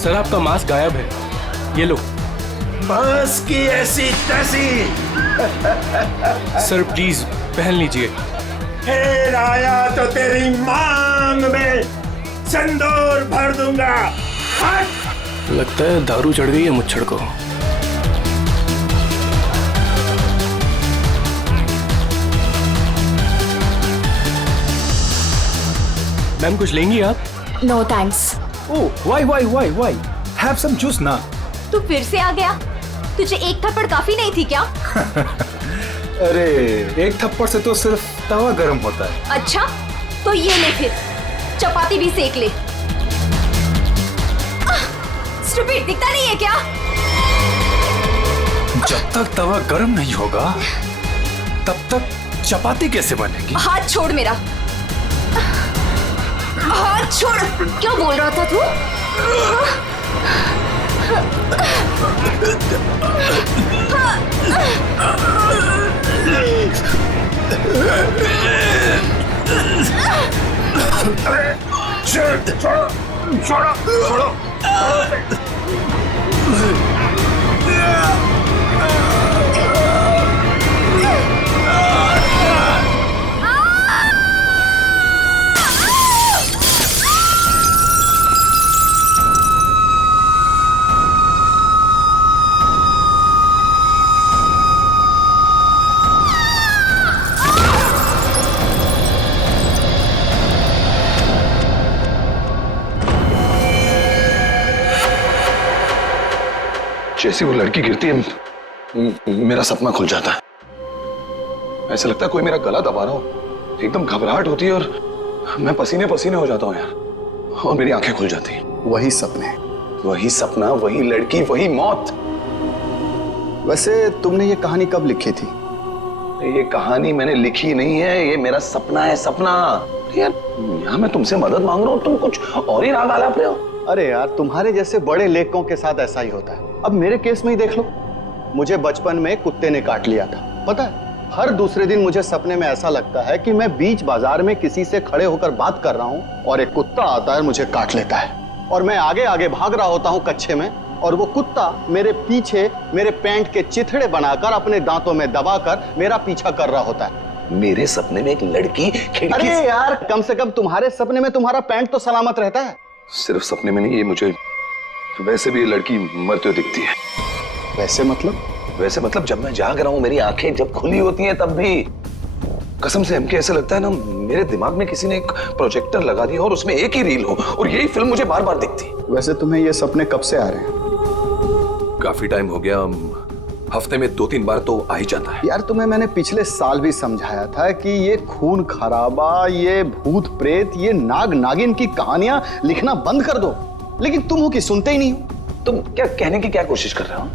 Sir आपका mask गायब है, ये लो। बस की ऐसी तैसी। सर प्लीज पहन लीजिए। फिर आया तो तेरी मांग में सिंदूर भर दूंगा। हट! लगता है दारू चढ़ गई है मुच्छड़ को। मैम कुछ लेंगी आप? No thanks. Oh why have some juice ना। तू फिर से आ गया? तुझे एक थप्पड़ काफी नहीं थी क्या? अरे एक थप्पड़ से तो सिर्फ तवा गर्म होता है। अच्छा तो ये ले, फिर चपाती भी सेक ले। स्टूपिड, दिखता नहीं है क्या? जब तक तवा गर्म नहीं होगा तब तक चपाती कैसे बनेगी? हाथ छोड़ मेरा, हाथ छोड़। क्या बोल रहा था तू? छोड़ो। जैसे वो लड़की गिरती है मेरा सपना खुल जाता है। ऐसा लगता है कोई मेरा गला दबा रहा हो। एकदम घबराहट होती है और मैं पसीने पसीने हो जाता हूँ यार, और मेरी आंखें खुल जाती हैं। वही सपने, वही सपना, वही लड़की, वही मौत। वैसे तुमने ये कहानी कब लिखी थी? ये कहानी मैंने लिखी नहीं है, ये मेरा सपना है, सपना। यार यहाँ मैं तुमसे मदद मांग रहा हूँ, तुम कुछ और ही राग आलाप रहे हो। अरे यार, तुम्हारे जैसे बड़े लेखकों के साथ ऐसा ही होता है। अब मेरे केस में ही देख लो, मुझे बचपन में कुत्ते ने काट लिया था। पता है, हर दूसरे दिन मुझे सपने में ऐसा लगता है कि मैं बीच बाजार में किसी से खड़े होकर बात कर रहा हूँ और एक कुत्ता आता है, मुझे काट लेता है और मैं आगे आगे भाग रहा होता हूँ कच्चे में, और वो कुत्ता मेरे पीछे मेरे पैंट के चिथड़े बनाकर अपने दांतों में दबाकर मेरा पीछा कर रहा होता है। मेरे सपने में एक लड़की खिड़की अरे यार, कम से कम तुम्हारे सपने में तुम्हारा पैंट तो सलामत रहता है। सिर्फ सपने में नहीं, ये मुझे वैसे भी लड़की मरते हुए दिखती है। वैसे मतलब? वैसे मतलब जब मैं जाग रहा हूँ, मेरी आंखें जब खुली होती हैं तब भी कसम से हमके ऐसा लगता है ना, मेरे दिमाग में किसी ने एक प्रोजेक्टर लगा दिया और उसमें एक ही रील हो और यही फिल्म मुझे बार बार दिखती। वैसे तुम्हें ये सपने कब से आ रहे हैं? काफी टाइम हो गया, हफ्ते में 2-3 बार तो आ ही जाता है। यार तुम्हें मैंने पिछले साल भी समझाया था कि ये खून खराबा, ये भूत प्रेत, ये नाग नागिन की कहानियां लिखना बंद कर दो, लेकिन तुम हो कि सुनते ही नहीं हो। तुम क्या कहने की क्या कोशिश कर रहे हो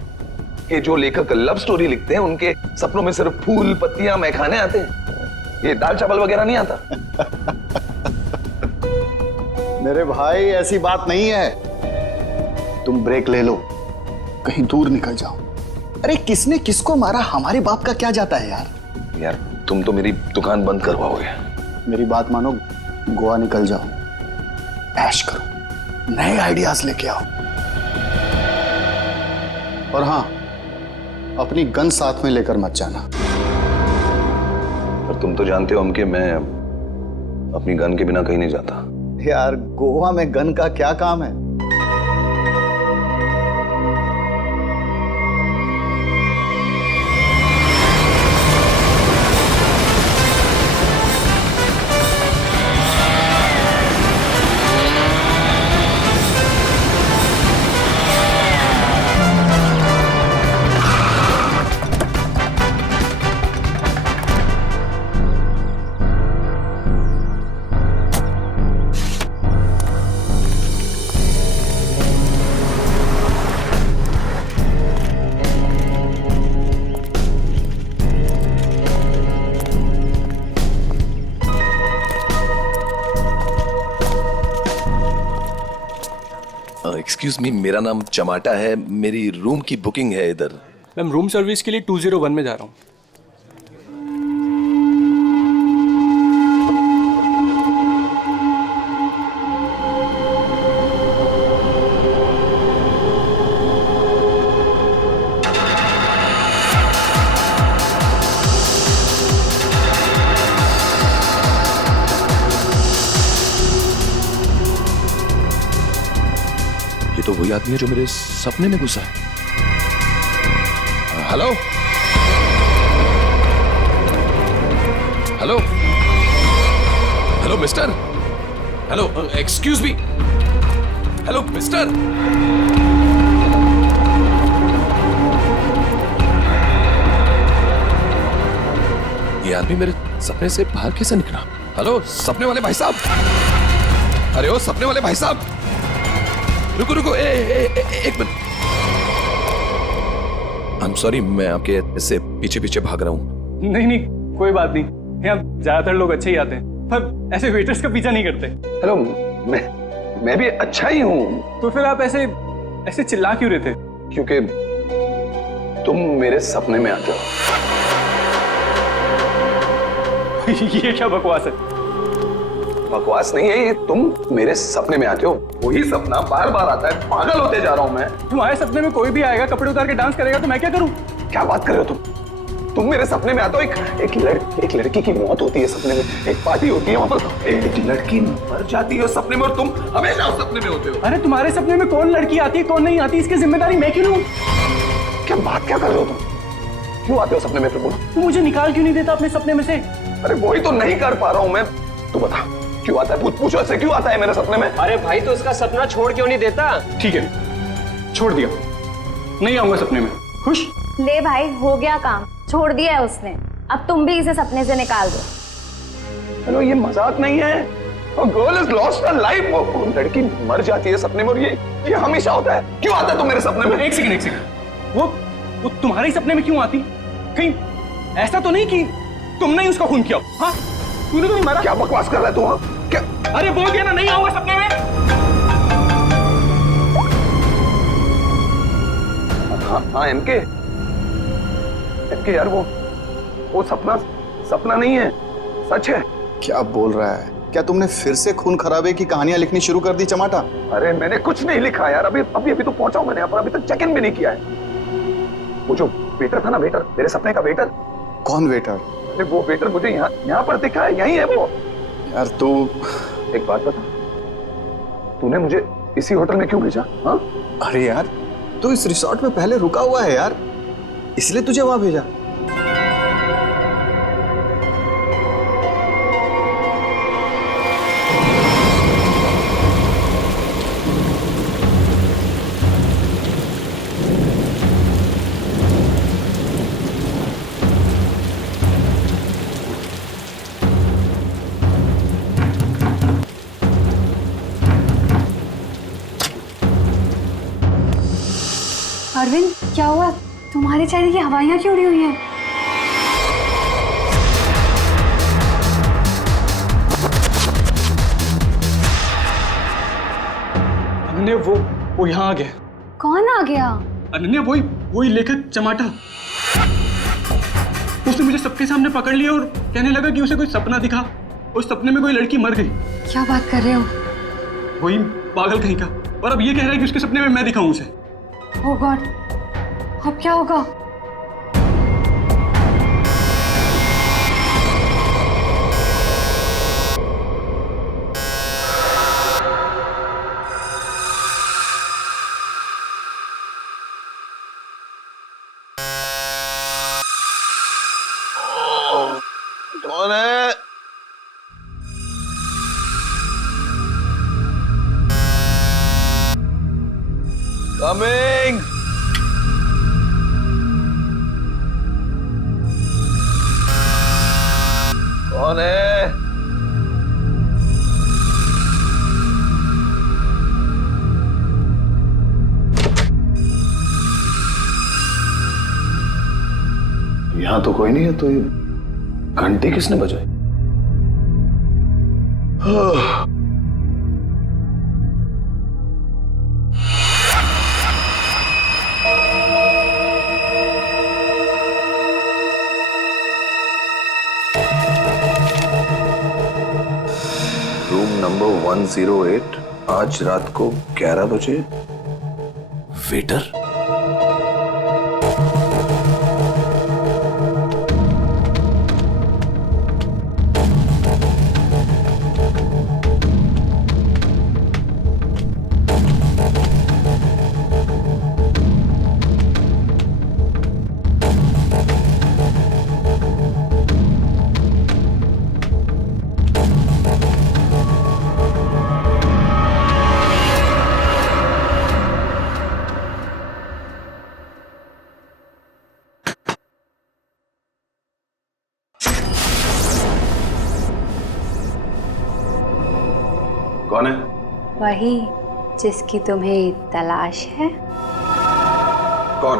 कि जो लेखक लव स्टोरी लिखते हैं उनके सपनों में सिर्फ फूल पत्तियां मैखाने आते हैं, ये दाल चावल वगैरह नहीं आता? मेरे भाई ऐसी बात नहीं है। तुम ब्रेक ले लो, कहीं दूर निकल जाओ। अरे किसने किसको मारा, हमारी बात का क्या जाता है यार। यार तुम तो मेरी दुकान बंद करवाओगे। मेरी बात मानो, गोवा निकल जाओ, ऐश करो, नए आइडियाज लेके आओ। और हाँ, अपनी गन साथ में लेकर मत जाना। पर तुम तो जानते हो हम कि मैं अपनी गन के बिना कहीं नहीं जाता। यार गोवा में गन का क्या काम है? एक्सक्यूज मी, मेरा नाम चमाटा है, मेरी रूम की बुकिंग है इधर। मैम रूम सर्विस के लिए 201 में जा रहा हूँ। ये तो वही आदमी है जो मेरे सपने में घुसा है। Hello hello hello mister, hello excuse me, hello mister. ये आदमी मेरे सपने से बाहर कैसे निकला? हेलो सपने वाले भाई साहब, अरे ओ सपने वाले भाई साहब, रुको रुको, एक मिनट। आई एम सॉरी, मैं आपके ऐसे पीछे पीछे भाग रहा हूँ। नहीं नहीं, कोई बात नहीं, यहाँ ज्यादातर लोग अच्छे ही आते हैं, पर ऐसे वेटर्स का पीछा नहीं करते। हेलो, मैं भी अच्छा ही हूँ। तो फिर आप ऐसे ऐसे चिल्ला क्यों रहे थे? क्योंकि तुम मेरे सपने में आते हो। ये क्या बकवास है? बकवास नहीं है ये, तुम मेरे सपने में आते हो। वही सपना बार बार आता है, पागल होते जा रहा हूं मैं। तुम्हारे सपने में कोई भी आएगा, कपड़े उतार के डांस करेगा, तो मैं क्या करूं? क्या बात कर रहे हो तुम मेरे सपने में आते हो। एक लड़की की मौत होती है सपने में, एक पार्टी होती है, वहां पर एक लड़की मर जाती है सपने में, और तुम हमेशा उस सपने में होते हो। अरे तुम्हारे सपने में कौन लड़की आती है, कौन नहीं आती, इसकी जिम्मेदारी मैं क्यों लूं? क्या बात क्या कर रहे हो तुम? क्यों आते हो सपने में? फिर बोलो, तू मुझे निकाल क्यों नहीं देता अपने सपने में से? अरे वही तो नहीं कर पा रहा हूं मैं। तू बता क्यों आता है? पूछो ऐसे क्यों आता है मेरे सपने में? अरे भाई, तो उसका सपना छोड़ क्यों नहीं देता? ठीक है, छोड़ दिया, नहीं आऊंगा सपने में। खुश? ले भाई, हो गया काम, छोड़ दिया है उसने, अब तुम भी इसे सपने से निकाल दो। हेलो, ये मजाक नहीं है। Girl is lost her life. वो लड़की मर जाती है सपने में, और ये हमेशा होता है। क्यों आता है तुम मेरे सपने में? एक सेकंड, वो तुम्हारे सपने में क्यों आती? कहीं ऐसा तो नहीं कि तुमने ही उसका खून किया? हाँ, तूने तो नहीं मारा। क्या बकवास कर रहा है तू? हाँ क्या? अरे बोल दिया ना, नहीं आऊंगा सपने में। हाँ एमके यार, वो सपना नहीं है, सच है। क्या बोल रहा है? क्या तुमने फिर से खून खराबे की कहानियां लिखनी शुरू कर दी चमाटा? अरे मैंने कुछ नहीं लिखा यार, अभी तो पहुंचा हूं मैंने यहाँ पर, अभी तक चेक इन भी नहीं किया है। वो जो वेटर था ना, वेटर, मेरे सपने का वेटर। कौन वेटर? अरे वो वेटर मुझे यहाँ पर दिखा है, यही है वो। यार तू एक बात बता, तूने मुझे इसी होटल में क्यों भेजा? हाँ, अरे यार, तू इस रिसोर्ट में पहले रुका हुआ है यार, इसलिए तुझे वहां भेजा। अरविंद, क्या हुआ? तुम्हारे चेहरे की हवाइयां क्यों उड़ी हुई हैं? अनन्या, वो यहाँ आ गया। कौन आ गया? अनन्या, वही लेखक चमाटा। उसने मुझे सबके सामने पकड़ लिया और कहने लगा कि उसे कोई सपना दिखा, उस सपने में कोई लड़की मर गई। क्या बात कर रहे हो? वही पागल कहीं का, और अब ये कह रहा है कि उसके सपने में मैं दिखाऊं उसे। ओह गॉड, अब क्या होगा? कौन है? कमिंग। कौन है? यहां तो कोई नहीं है, तो ये घंटी किसने बजाई? रूम नंबर 108, आज रात को 11 बजे। वेटर? वही जिसकी तुम्हें तलाश है। कौन?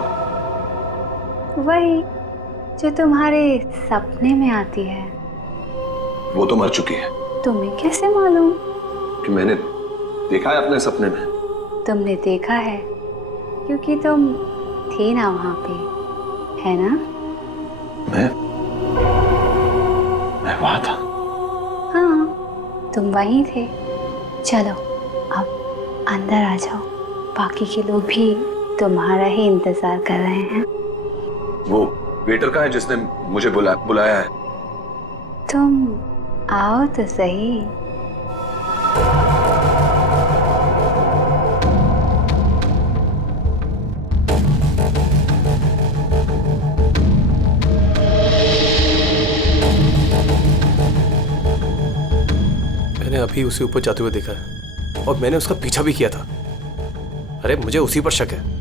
वही जो तुम्हारे सपने में आती है। वो तो मर चुकी है। तुम्हें कैसे मालूम? कि मैंने देखा है अपने सपने में। तुमने देखा है क्योंकि तुम थे ना वहां पे, है ना? मैं वहां था। हाँ, तुम वहीं थे। चलो अब अंदर आ जाओ, बाकी के लोग भी तुम्हारा ही इंतजार कर रहे हैं। वो वेटर कहाँ है जिसने मुझे बुलाया है? तुम आओ तो सही। मैंने अभी उसे ऊपर जाते हुए देखा है और मैंने उसका पीछा भी किया था। अरे मुझे उसी पर शक है।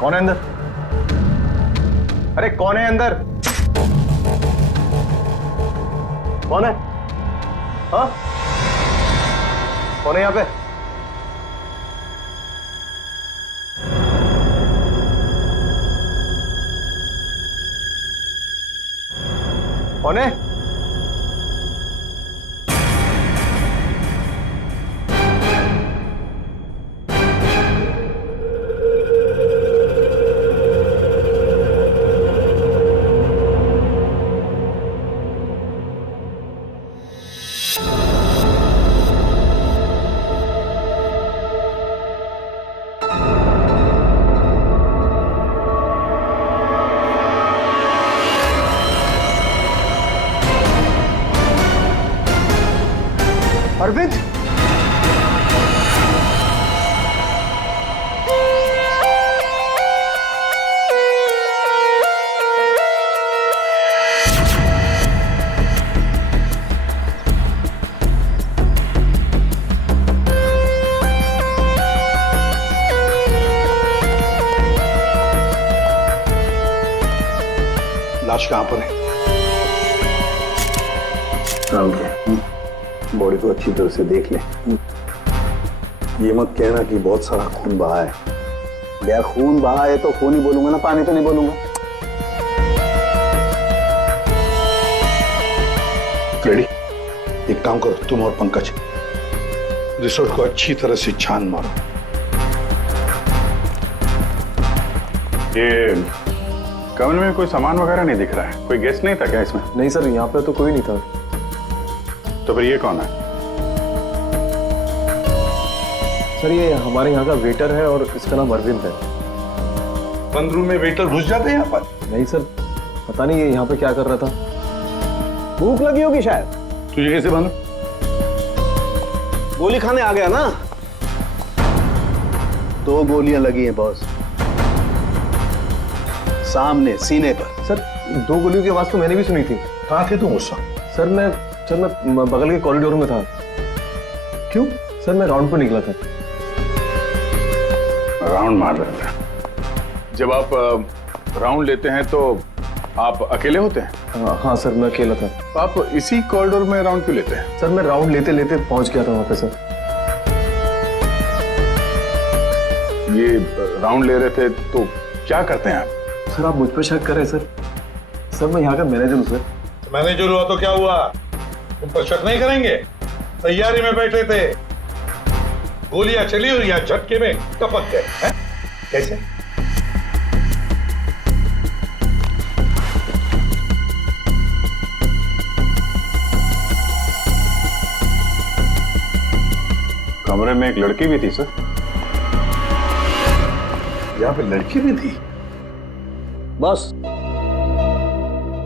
कौन है अंदर? अरे कौन है अंदर? कौन है? हाँ, कौन है यहाँ पे? कौन है? अरविंद, लाश कहां पर है? बॉडी को अच्छी तरह से देख ले। ये मत कहना कि बहुत सारा खून बहा है। यार खून बहा है तो खून ही बोलूंगा ना, पानी तो नहीं बोलूंगा। रेडी? एक काम करो, तुम और पंकज रिसोर्ट को अच्छी तरह से छान मारो। ये कमल में कोई सामान वगैरह नहीं दिख रहा है। कोई गेस्ट नहीं था क्या इसमें? नहीं सर, यहाँ पे तो कोई नहीं था। तो फिर ये कौन है? सर ये हमारे यहाँ का वेटर है और इसका नाम अरविंद है। बंद रूम में वेटर घुस जाते हैं यहाँ पर? नहीं सर, पता नहीं ये यहाँ पे क्या कर रहा था। भूख लगी होगी शायद। तुझे कैसे मालूम? गोली खाने आ गया ना। 2 गोलियां लगी हैं बॉस, सामने सीने पर। सर 2 गोलियों की आवाज तो मैंने भी सुनी थी। कहाँ थे तुम उस वक्त? सर मैं बगल के कॉरिडोर में था। क्यों? सर मैं राउंड पर निकला था। राउंड मार रहे थे। जब आप राउंड लेते हैं तो आप अकेले होते हैं? हाँ सर, मैं अकेला था। तो आप इसी कॉरिडोर में राउंड क्यों लेते हैं? सर मैं राउंड लेते लेते पहुंच गया था वहां पे सर। ये राउंड ले रहे थे तो क्या करते हैं आप? सर आप मुझ पर शक कर रहे हैं सर? सर मैं यहाँ का मैनेजर हूँ सर। मैनेजर हुआ तो क्या हुआ? तुम पर शक नहीं करेंगे? तैयारी में बैठे थे, गोलियां चली और यहाँ झटके में टपक गए हैं? कैसे? कमरे में एक लड़की भी थी सर। यहाँ पे लड़की भी थी? बस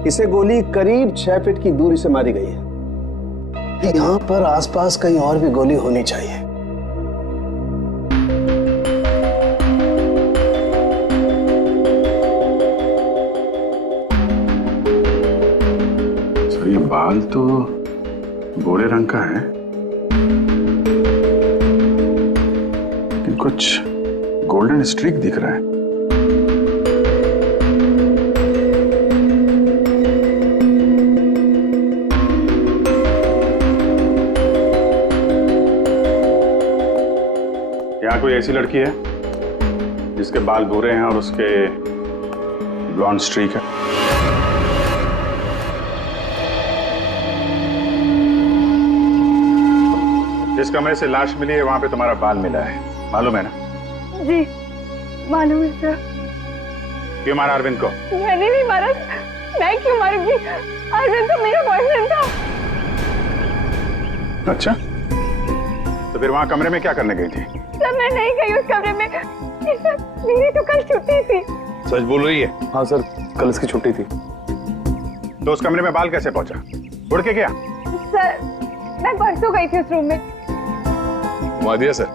इसे गोली करीब 6 फीट की दूरी से मारी गई है। यहाँ पर आसपास कहीं और भी गोली होनी चाहिए। सर ये बाल तो गोरे रंग का है, लेकिन कुछ गोल्डन स्ट्रीक दिख रहा है। यहाँ कोई ऐसी लड़की है जिसके बाल भूरे हैं और उसके ब्लॉन्ड स्ट्रीक है? जिस कमरे से लाश मिली है वहां पे तुम्हारा बाल मिला है, मालूम है ना? जी मालूम है सर। क्यों मारा अरविंद को? मैंने नहीं मारा। मैं क्यों मारूंगी? अरविंद तो मेरा बॉयफ्रेंड था। अच्छा, तो फिर वहां कमरे में क्या करने गई थी? सर मैं नहीं गई उस कमरे में। सर मेरी तो कल छुट्टी थी। सच बोल रही है? हाँ सर, कल इसकी छुट्टी थी। तो उस कमरे में बाल कैसे पहुंचा? उड़ के गया? सर मैं परसों गई थी उस रूम में। घुमा दिया सर?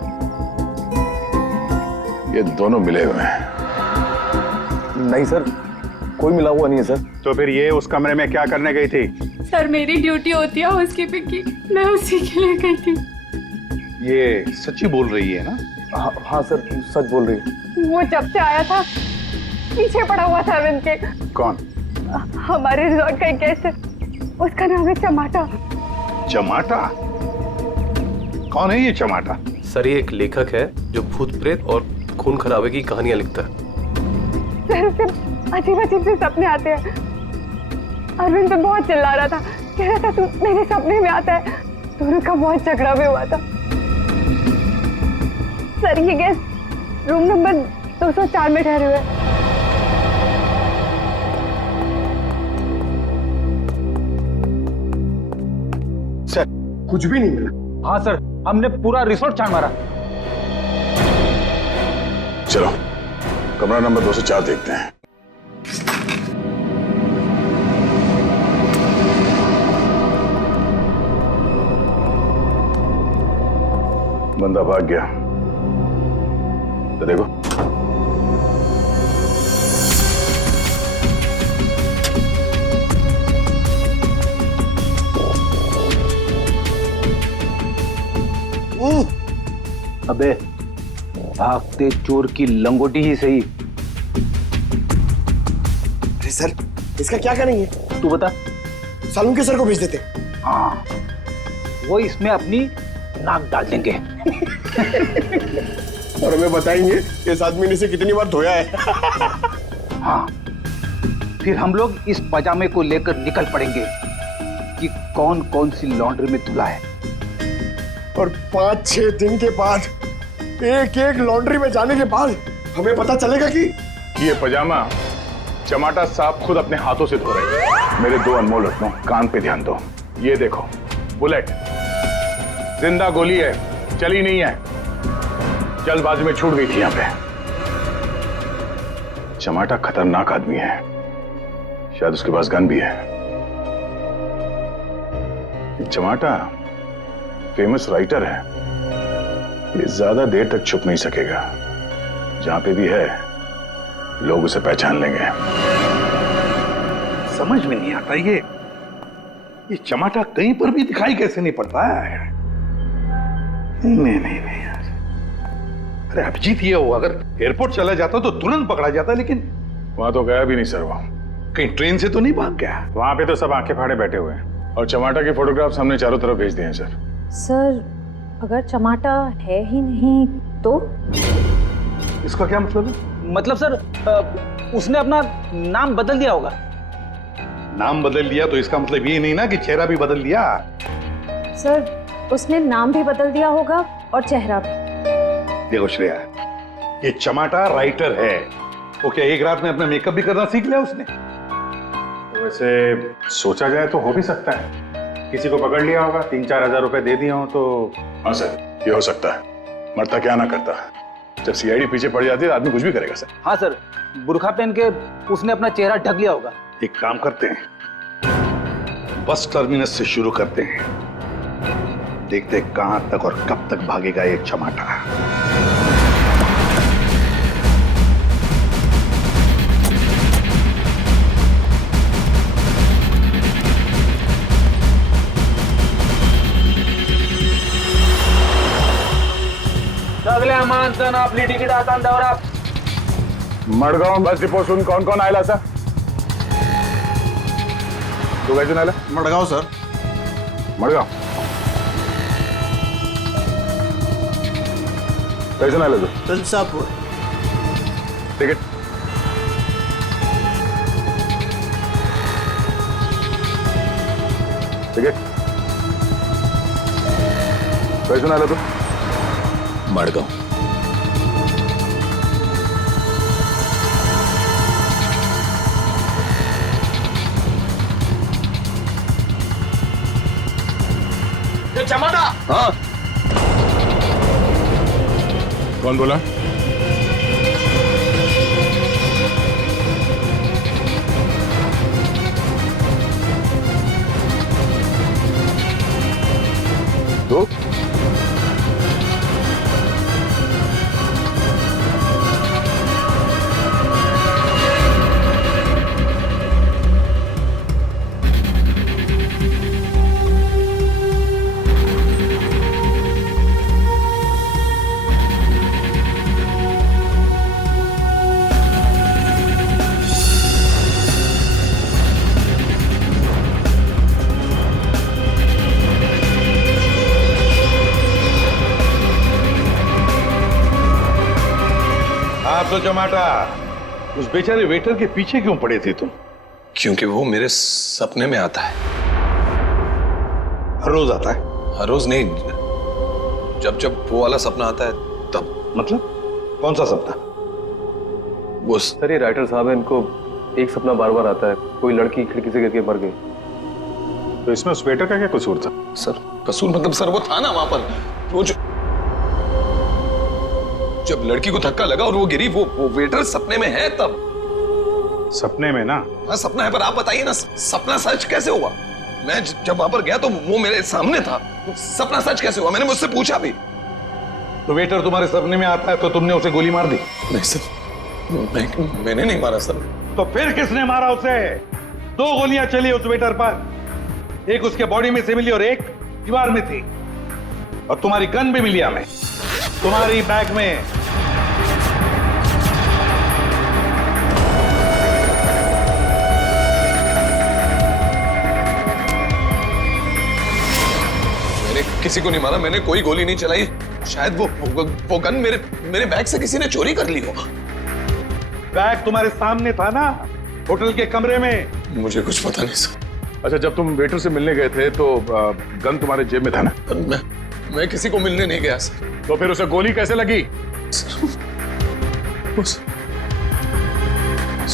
ये दोनों मिले हुए हैं। नहीं सर, कोई मिला हुआ नहीं है सर। तो फिर ये उस कमरे में क्या करने गई थी? सर मेरी ड्यूटी होती है हाउसकीपिंग की, मैं उसी के लिए गई थी। ये सच्ची बोल रही है ना? हाँ सर, सच बोल रही है। वो जब से आया था पीछे पड़ा हुआ था अरविंद के। कौन? हमारे रिजॉर्ट का एक गेस्ट है, उसका नाम है चमाटा। चमाटा? कौन है ये चमाटा? सर ये एक लेखक है जो भूत प्रेत और खून खराबे की कहानियां लिखता है। सर उसे अजीब अजीब से सपने आते हैं। अरविंद तो बहुत चिल्ला रहा था, कह रहा था तू मेरे सपने में आता है। दोनों का बहुत झगड़ा भी हुआ था। सर ये गेस्ट रूम नंबर 204 में ठहरे हुए। सर कुछ भी नहीं मिला। हाँ सर, हमने पूरा रिसोर्ट छान मारा। चलो कमरा नंबर 204 देखते हैं। बंदा भाग गया, तो देखो। अबे भागते चोर की लंगोटी ही सही। अरे सर इसका क्या करेंगे? तू बता। सालुंके सर को भेज देते। हाँ, वो इसमें अपनी नाक डाल देंगे। और हमें बताएंगे इस आदमी ने इसे कितनी बार धोया है। हाँ, फिर हम लोग इस पजामे को लेकर निकल पड़ेंगे कि कौन कौन सी लॉन्ड्री में धुला है। और 5-6 दिन के बाद एक एक लॉन्ड्री में जाने के बाद हमें पता चलेगा कि ये पजामा चमाटा साहब खुद अपने हाथों से धो रहे हैं। मेरे 2 अनमोल रत्नों, कान पे ध्यान दो। ये देखो बुलेट, जिंदा गोली है, चली नहीं है, जल्दबाजी में छूट गई थी यहां पे। चमाटा खतरनाक आदमी है, शायद उसके पास गन भी है। चमाटा फेमस राइटर है, ये ज्यादा देर तक छुप नहीं सकेगा। जहां पे भी है लोग उसे पहचान लेंगे। समझ में नहीं आता ये चमाटा कहीं पर भी दिखाई कैसे नहीं पड़ता है? नहीं यार। अरे अभिजीत ये हो, अगर एयरपोर्ट चला जाता तो तुरंत पकड़ा जाता, लेकिन वहां तो गया भी नहीं सर। वो कहीं ट्रेन से तो नहीं भाग गया? वहां पे तो सब आंखें फाड़े बैठे हुए हैं और चमाटा के फोटोग्राफ्स हमने चारों तरफ भेज दिए हैं सर। सर अगर चमाटा है ही नहीं तो? इसका क्या मतलब है? मतलब सर उसने अपना नाम बदल दिया होगा। नाम बदल दिया तो इसका मतलब ये नहीं ना कि चेहरा भी बदल दिया। सर उसने नाम भी बदल दिया होगा और चेहरा भी। देखो श्रेया, ये चमाटा राइटर है, तो क्या एक रात में अपना मेकअप भी करना सीख लिया उसने? तो वैसे सोचा जाए तो हो भी सकता है, किसी को पकड़ लिया होगा, 3-4 हजार रुपए दे दिए हो तो। हाँ सर, ये हो सकता है। मरता क्या ना करता, जब सीआईडी पीछे पड़ जाती है आदमी कुछ भी करेगा सर। हाँ सर, बुर्खा पहन के उसने अपना चेहरा ढक लिया होगा। एक काम करते हैं, बस टर्मिनस से शुरू करते हैं, देखते हैं कहां तक और कब तक भागेगा ये चमाटा। माणसं आपली तिकीट हातांवर मडगाव बस डिपोसून कोण कोण आयला सर? तू काय आला? मडगाव सर. मडगाव कैसून आला तू? तुलसापूर. तिकीट तिकीट कैसून आला तू? मडगाव. चमाटा. हाँ कौन बोला? तो आप तो जमाटा उस बेचारे वेटर के पीछे क्यों पड़े थे तुम? क्योंकि वो मेरे सपने में आता है. हर रोज आता है? हर रोज नहीं, जब जब वो वाला सपना आता है तब. मतलब कौन सा सपना? वो सर ये राइटर साहब है, इनको एक सपना बार बार आता है, कोई लड़की खिड़की से गिर के मर गई. तो इसमें उस वेटर का क्या कसूर था? सर कसूर मतलब सर वो था ना वहां पर, वो जब लड़की को धक्का लगा और वो गिरी, वो वेटर सपने में है तब. सपने में ना? हाँ सपना है, पर आप बताइए ना सपना सच कैसे हुआ? मैं जब वहां पर गया तो वो मेरे सामने था. सपना सच कैसे हुआ? मैंने मुझसे पूछा भी. तो वेटर तुम्हारे सपने में आता है तो तुमने उसे गोली मार दी? नहीं सर, मैंने नहीं मारा सर. तो फिर किसने मारा उसे? 2 गोलियां चली उस वेटर पर, एक उसके बॉडी में से मिली और एक दीवार में थी. और तुम्हारी गन भी मिली हमें, तुम्हारी बैग में. मैंने किसी को नहीं मारा, मैंने कोई गोली नहीं चलाई. शायद वो गन मेरे बैग से किसी ने चोरी कर ली हो. बैग तुम्हारे सामने था ना, होटल के कमरे में. मुझे कुछ पता नहीं सर. अच्छा, जब तुम वेटर से मिलने गए थे तो गन तुम्हारे जेब में था ना? मैं किसी को मिलने नहीं गया सर. तो फिर उसे गोली कैसे लगी?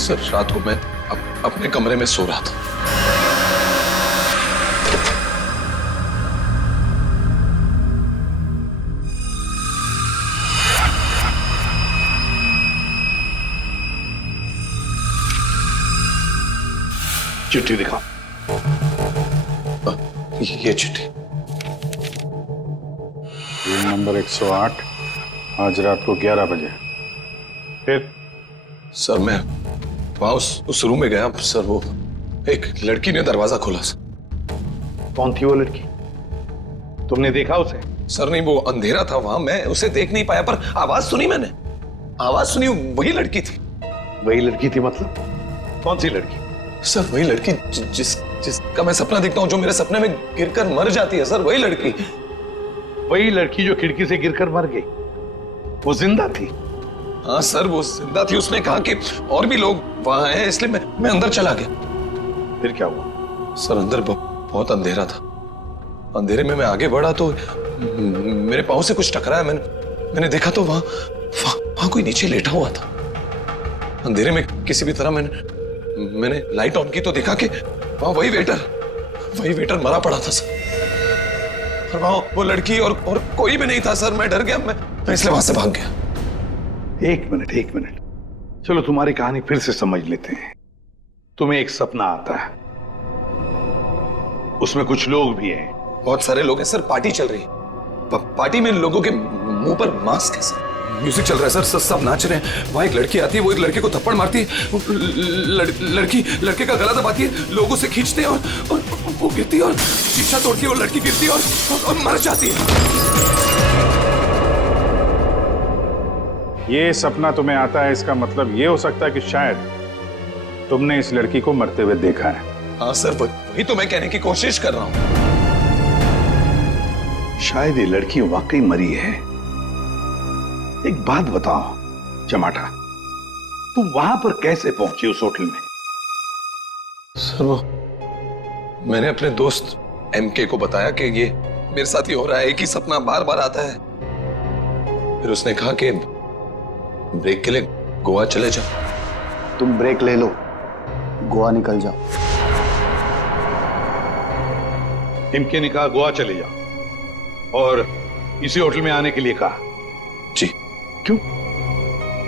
सर रात को मैं अपने कमरे में सो रहा था. चिट्ठी दिखा. ये चिट्ठी. रूम नंबर 108, आज रात को 11 बजे. फिर? सर मैं वहां उस रूम में गया सर. वो एक लड़की ने दरवाजा खोला सर. कौन थी वो लड़की? तुमने देखा उसे? सर नहीं, वो अंधेरा था वहां, मैं उसे देख नहीं पाया, पर आवाज सुनी मैंने. आवाज सुनी, वही लड़की थी. वही लड़की थी मतलब? कौन सी लड़की? सर वही लड़की जिसका मैं सपना देखता हूँ, जो मेरे सपने में गिरकर मर जाती है. सर वही लड़की. वही लड़की जो खिड़की से गिरकर मर गई, वो जिंदा थी? हाँ सर वो जिंदा थी. उसने कहा कि और भी लोग वहां हैं, इसलिए मैं अंदर चला गया. फिर क्या हुआ? सर अंदर बहुत अंधेरा था. अंधेरे में मैं आगे बढ़ा तो मेरे पाँव से कुछ टकराया. मैंने देखा तो वहां कोई नीचे लेटा हुआ था. अंधेरे में किसी भी तरह मैंने लाइट ऑन की तो देखा कि वहां वही वेटर मरा पड़ा था सर. और वहां वो लड़की और कोई भी नहीं था सर. मैं डर गया, मैं इसलिए वहां से भाग गया. एक मिनट, चलो तुम्हारी कहानी फिर से समझ लेते हैं. तुम्हें एक सपना आता है, उसमें कुछ लोग भी हैं. बहुत सारे लोग हैं सर. पार्टी चल रही है. पार्टी में लोगों के मुंह पर मास्क है सर. म्यूजिक चल रहा है सर. सब नाच रहे हैं. वहां एक लड़की आती है, वो एक लड़के को थप्पड़ मारती है. लड़की लड़के का गला दबाती है, लोगों से खींचते हैं और वो गिरती है और शीशा तोड़ती है. और लड़की गिरती है और मर जाती है. ये सपना तुम्हें आता है, इसका मतलब ये हो सकता है कि शायद तुमने इस लड़की को मरते हुए देखा है। हाँ सर, वही तो मैं कहने की कोशिश कर रहा हूँ। शायद ये लड़की वाकई मरी है। एक बात बताओ चमाटा, तू वहां पर कैसे पहुंची उस होटल में? सर वो मैंने अपने दोस्त एमके को बताया कि ये मेरे साथ ही हो रहा है, एक ही सपना बार बार आता है। फिर उसने कहा कि ब्रेक के लिए गोवा चले जाओ। तुम ब्रेक ले लो, गोवा निकल जाओ। एमके ने कहा गोवा चले जाओ और इसी होटल में आने के लिए कहा? जी। क्यों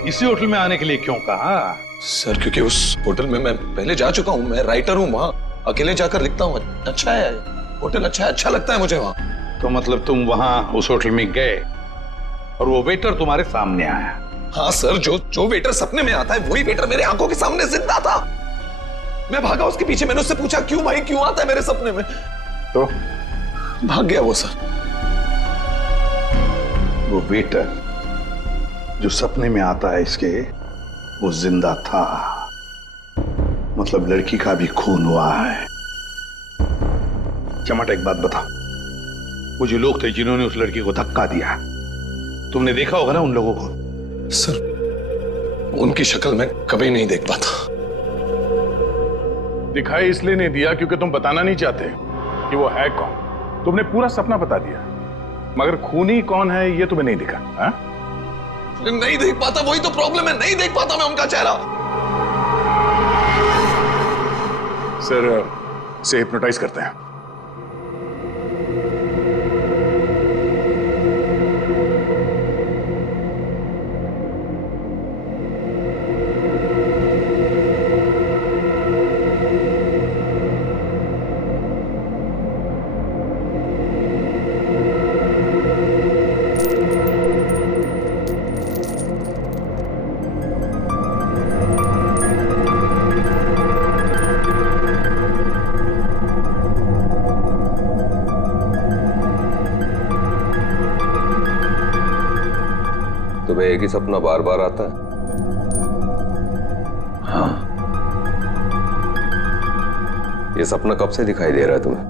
इसी होटल में आने के लिए क्यों कहा? सर क्योंकि उस होटल में मैं पहले जा चुका हूँ, मैं राइटर हूँ, वहां अकेले जाकर लिखता हूँ। अच्छा है होटल, अच्छा लगता है मुझे वहां। तो मतलब तुम वहां उस होटल में गए और वो वेटर तुम्हारे सामने आया? हाँ सर, जो वेटर सपने में आता है वही वेटर मेरे आंखों के सामने जिंदा था। मैं भागा उसके पीछे, मैंने उससे पूछा क्यों भाई, क्यों आता है मेरे सपने में? तो भाग गया वो सर। वो वेटर जो सपने में आता है इसके, वो जिंदा था। मतलब लड़की का भी खून हुआ है। चमाटा एक बात बता, वो जो लोग थे जिन्होंने उस लड़की को धक्का दिया, तुमने देखा होगा ना उन लोगों को? सर उनकी शक्ल मैं कभी नहीं देख पाता। दिखाई इसलिए नहीं दिया क्योंकि तुम बताना नहीं चाहते कि वो है कौन। तुमने पूरा सपना बता दिया, मगर खूनी कौन है ये तुम्हें नहीं दिखा। हा? नहीं देख पाता, वही तो प्रॉब्लम है, नहीं देख पाता मैं उनका चेहरा। सर से हिप्नोटाइज करते हैं। तुम्हें एक ही सपना बार बार आता है? हाँ। ये सपना कब से दिखाई दे रहा है तुम्हें?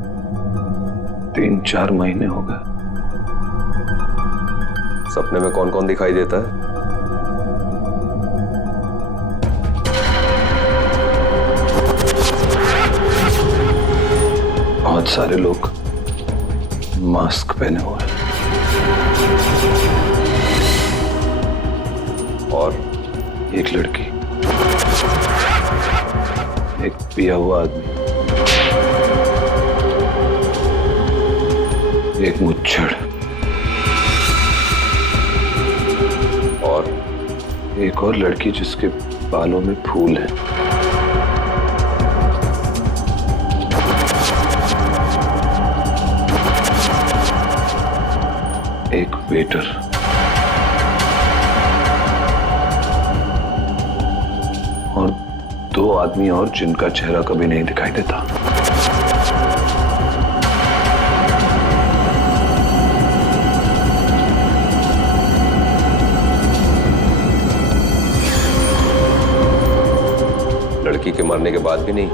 3-4 महीने हो गए। सपने में कौन कौन दिखाई देता है? बहुत सारे लोग मास्क पहने हुए हैं। और एक लड़की, एक पिया हुआ आदमी, एक मुच्छड़ और एक और लड़की जिसके बालों में फूल हैं। एक वेटर और 2 आदमी और जिनका चेहरा कभी नहीं दिखाई देता। लड़की के मरने के बाद भी नहीं?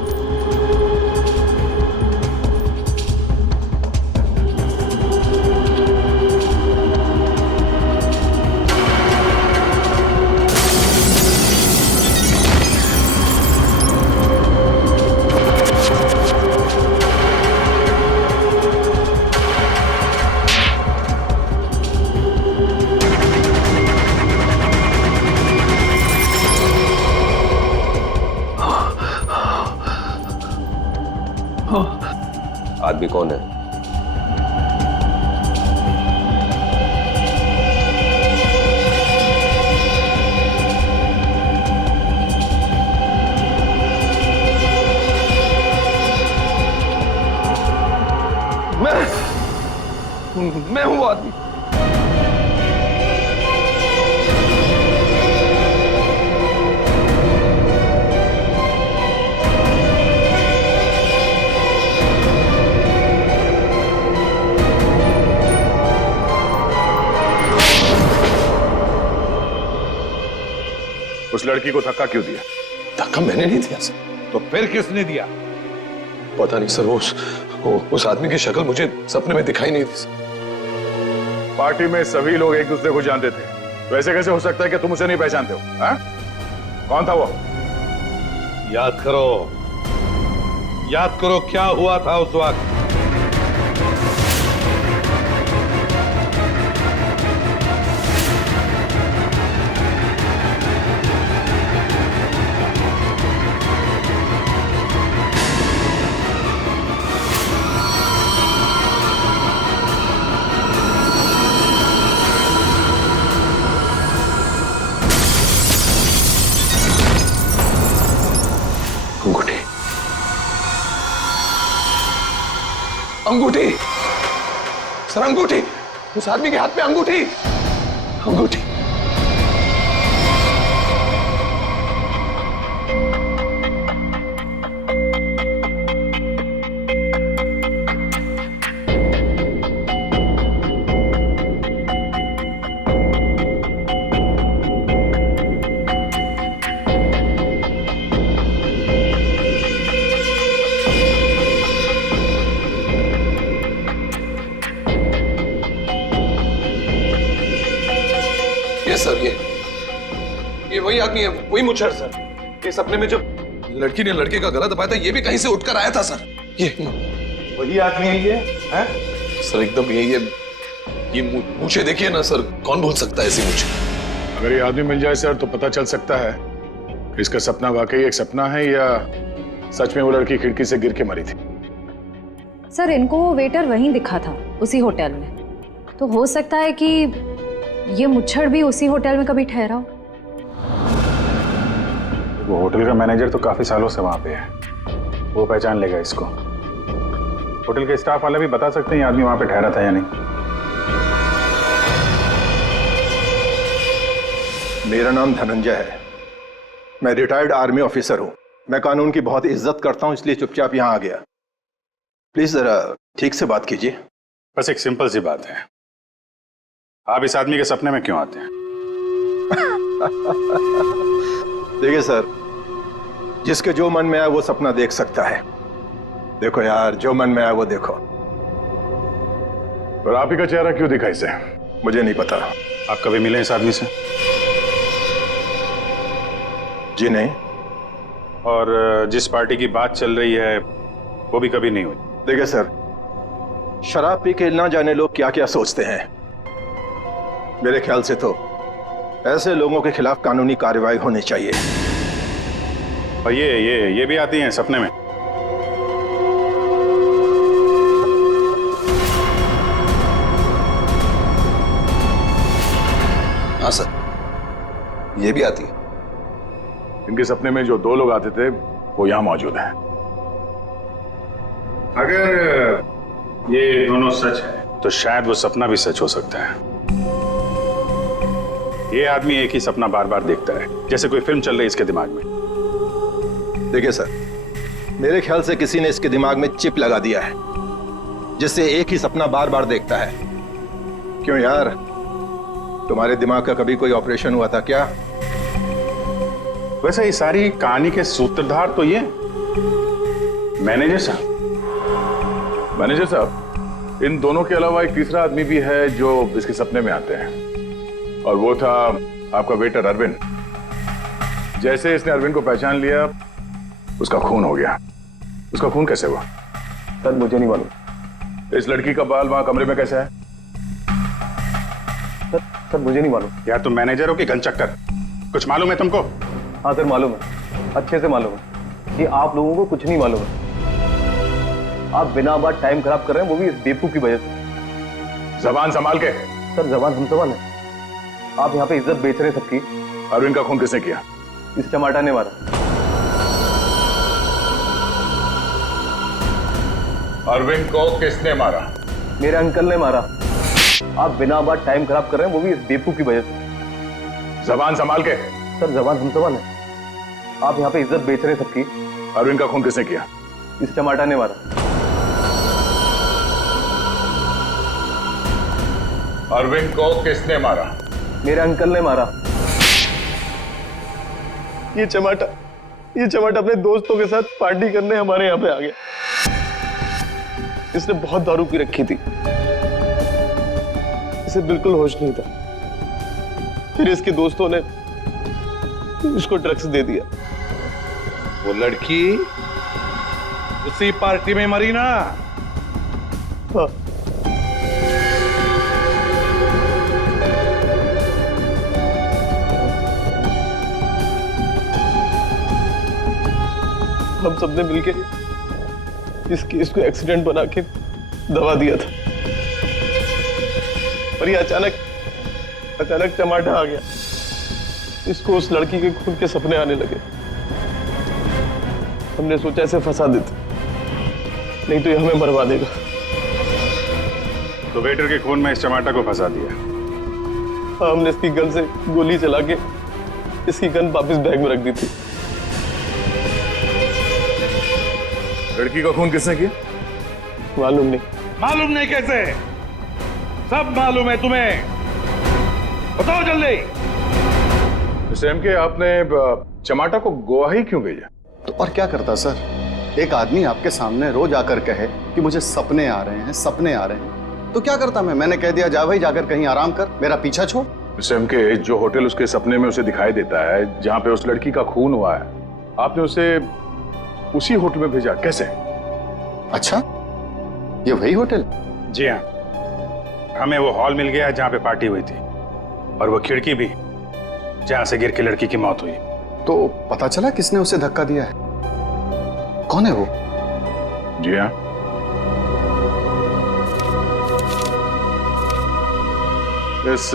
आदमी कौन है? मैं हूं वो आदमी। उस लड़की को धक्का क्यों दिया? धक्का मैंने नहीं दिया सर। तो फिर किसने दिया? पता नहीं सर, उस आदमी की शक्ल मुझे सपने में दिखाई नहीं दी सर। पार्टी में सभी लोग एक दूसरे को जानते थे, तो ऐसे कैसे हो सकता है कि तुम उसे नहीं पहचानते हो? हाँ? कौन था वो? याद करो क्या हुआ था उस वक्त। अंगूठी सर, अंगूठी। उस आदमी के हाथ में अंगूठी। अंगूठी। सर ये वही आदमी है, वही मुच्छर सर। ये सपने में जब लड़की ने लड़के का गला दबाया था, ये भी कहीं से उठकर आया था सर। ये वही आदमी है ये? है? सर एकदम ये मूछे देखिए ना सर, कौन भूल सकता है ऐसी मूछे? अगर ये आदमी मिल जाए सर तो पता चल सकता है कि इसका सपना वाकई एक सपना है या सच में वो लड़की खिड़की से गिर के मरी थी। सर इनको वो वेटर वहीं दिखा था, उसी होटल में। तो हो सकता है कि ये मुच्छड़ भी उसी होटल में कभी ठहरा हो। वो होटल का मैनेजर तो काफी सालों से वहां पे है, वो पहचान लेगा इसको। होटल के स्टाफ वाले भी बता सकते हैं ये आदमी वहां पे ठहरा था या नहीं। मेरा नाम धनंजय है, मैं रिटायर्ड आर्मी ऑफिसर हूं। मैं कानून की बहुत इज्जत करता हूं, इसलिए चुपचाप यहां आ गया। प्लीज जरा ठीक से बात कीजिए। बस एक सिंपल सी बात है, आप इस आदमी के सपने में क्यों आते हैं? देखिए सर, जिसके जो मन में आए वो सपना देख सकता है। देखो यार, जो मन में आए वो देखो। पर आप ही का चेहरा क्यों दिखा इसे? मुझे नहीं पता। आप कभी मिले इस आदमी से? जी नहीं। और जिस पार्टी की बात चल रही है वो भी कभी नहीं हुई? देखिए सर, शराब पी के ना जाने लोग क्या क्या सोचते हैं। मेरे ख्याल से तो ऐसे लोगों के खिलाफ कानूनी कार्रवाई होनी चाहिए। और ये भी आती हैं सपने में? हाँ सर, ये भी आती है। इनके सपने में जो दो लोग आते थे वो यहां मौजूद हैं। अगर ये दोनों सच है तो शायद वो सपना भी सच हो सकता है। ये आदमी एक ही सपना बार बार देखता है, जैसे कोई फिल्म चल रही है इसके दिमाग में। देखिए सर, मेरे ख्याल से किसी ने इसके दिमाग में चिप लगा दिया है, जिससे एक ही सपना बार बार देखता है। क्यों यार, तुम्हारे दिमाग का कभी कोई ऑपरेशन हुआ था क्या? वैसे ये सारी कहानी के सूत्रधार तो ये मैनेजर साहब। मैनेजर साहब, इन दोनों के अलावा एक तीसरा आदमी भी है जो इसके सपने में आते हैं, और वो था आपका वेटर अरविंद। जैसे इसने अरविंद को पहचान लिया, उसका खून हो गया। उसका खून कैसे हुआ? सर मुझे नहीं मालूम। इस लड़की का बाल वहां कमरे में कैसे है? सर मुझे नहीं मालूम। यार तुम मैनेजर हो कि गनचक्कर? कुछ मालूम है तुमको? हाँ सर मालूम है, अच्छे से मालूम है कि आप लोगों को कुछ नहीं मालूम है। आप बिना बात टाइम खराब कर रहे हैं, वो भी इस बेवकूफ की वजह से। जबान संभाल के। सर जबान हम संभाल है। आप यहाँ पे इज्जत बेच रहे हैं सबकी। अरविंद का खून किसने किया? इस टमाटर ने मारा। अरविंद को किसने मारा? मेरे अंकल ने मारा। आप बिना बात टाइम खराब कर रहे हैं, वो भी इस बेवकूफ की वजह से। जबान संभाल के। सर जबान हम संभाल है। आप यहाँ पे इज्जत बेच रहे हैं सबकी। अरविंद का खून किसने किया? इस टमाटर ने मारा। अरविंद को किसने मारा? मेरे अंकल ने मारा। ये चमाटा अपने दोस्तों के साथ पार्टी करने हमारे यहाँ पे आ गया। इसने बहुत दारू पी रखी थी, इसे बिल्कुल होश नहीं था। फिर इसके दोस्तों ने इसको ड्रग्स दे दिया। वो लड़की उसी पार्टी में मरी ना? हाँ। हम सबने मिलके इस केस को एक्सीडेंट बना के दबा दिया था, पर ये अचानक टमाटा आ गया। इसको उस लड़की के खून के सपने आने लगे। हमने सोचा इसे फंसा देते, नहीं तो ये हमें मरवा देगा। तो वेटर के खून में इस टमाटा को फंसा दिया? हाँ, हमने इसकी गन से गोली चला के इसकी गन वापस बैग में रख दी थी। लड़की का खून किसने किया? मालूम नहीं। मालूम नहीं कैसे? सब मालूम है तुम्हें, बताओ जल्दी। सैम के आपने चमाटा को गोवा ही क्यों भेजा? तो और क्या करता सर? एक आदमी आपके सामने रोज आकर कहे कि मुझे सपने आ रहे हैं, सपने आ रहे हैं, तो क्या करता मैंने कह दिया जा भाई जाकर कहीं आराम कर, मेरा पीछा छोड़। सैम के जो होटल उसके सपने में उसे दिखाई देता है, जहां पे उस लड़की का खून हुआ है, आपने उसे उसी होटल में भेजा कैसे? अच्छा, ये वही होटल? जी हाँ, हमें वो हॉल मिल गया जहां पे पार्टी हुई थी, और वो खिड़की भी जहां से गिर के लड़की की मौत हुई। तो पता चला किसने उसे धक्का दिया है? कौन है वो? जी हाँ, इस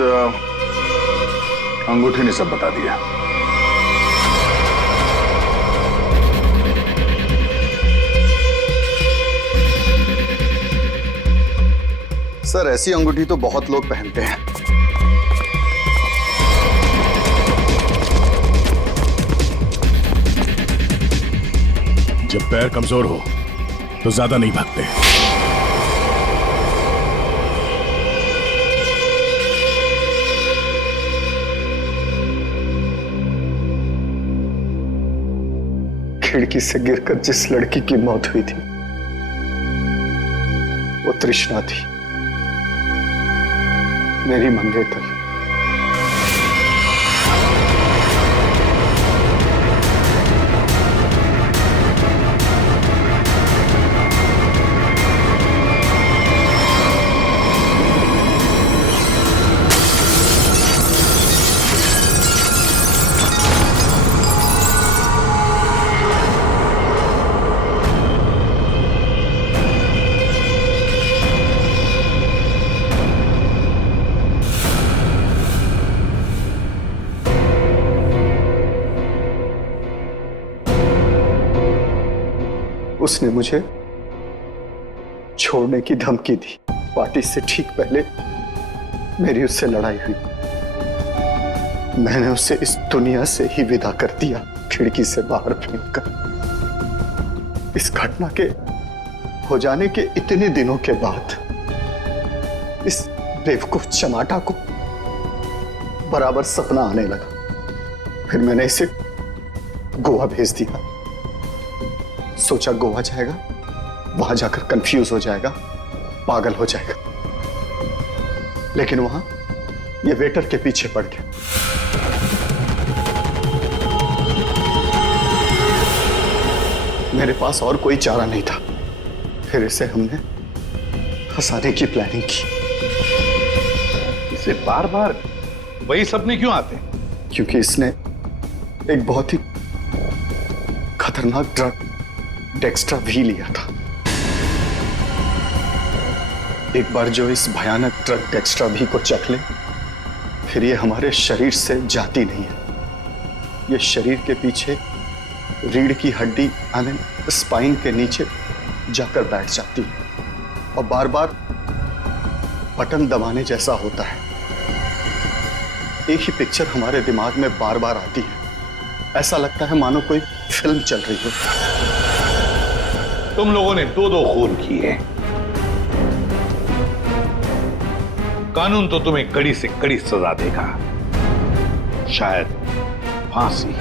अंगूठी ने सब बता दिया। सर, ऐसी अंगूठी तो बहुत लोग पहनते हैं। जब पैर कमजोर हो तो ज्यादा नहीं भागते। खिड़की से गिरकर जिस लड़की की मौत हुई थी वो तृष्णा थी, मेरी मंगेतर। उसने मुझे छोड़ने की धमकी दी। पार्टी से ठीक पहले मेरी उससे लड़ाई हुई। मैंने उसे इस दुनिया से ही विदा कर दिया, खिड़की से बाहर फेंककर। इस घटना के हो जाने के इतने दिनों के बाद इस बेवकूफ चमाटा को बराबर सपना आने लगा। फिर मैंने इसे गोवा भेज दिया। सोचा गोवा जाएगा, वहां जाकर कंफ्यूज हो जाएगा, पागल हो जाएगा, लेकिन वहां ये वेटर के पीछे पड़ गया। मेरे पास और कोई चारा नहीं था। फिर इसे हमने फंसाने की प्लानिंग की। इसे बार बार वही सपने क्यों आते? क्योंकि इसने एक बहुत ही खतरनाक ड्रग डेक्स्ट्रा भी लिया था। एक बार जो इस भयानक ड्रग डेक्स्ट्रा भी को चख ले, फिर ये हमारे शरीर से जाती नहीं है। ये शरीर के पीछे रीढ़ की हड्डी यानी स्पाइन के नीचे जाकर बैठ जाती है और बार बार बटन दबाने जैसा होता है। एक ही पिक्चर हमारे दिमाग में बार बार आती है। ऐसा लगता है मानो कोई फिल्म चल रही हो। तुम लोगों ने दो खून किए। कानून तो तुम्हें कड़ी से कड़ी सजा देगा, शायद फांसी।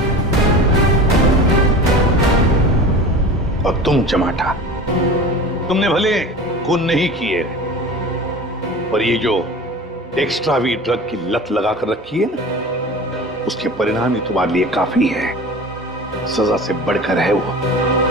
और तुम चमाटा, तुमने भले खून नहीं किए, और ये जो एक्स्ट्रा वी ड्रग की लत लगाकर रखी है ना, उसके परिणाम ही तुम्हारे लिए काफी है। सजा से बढ़कर है वो।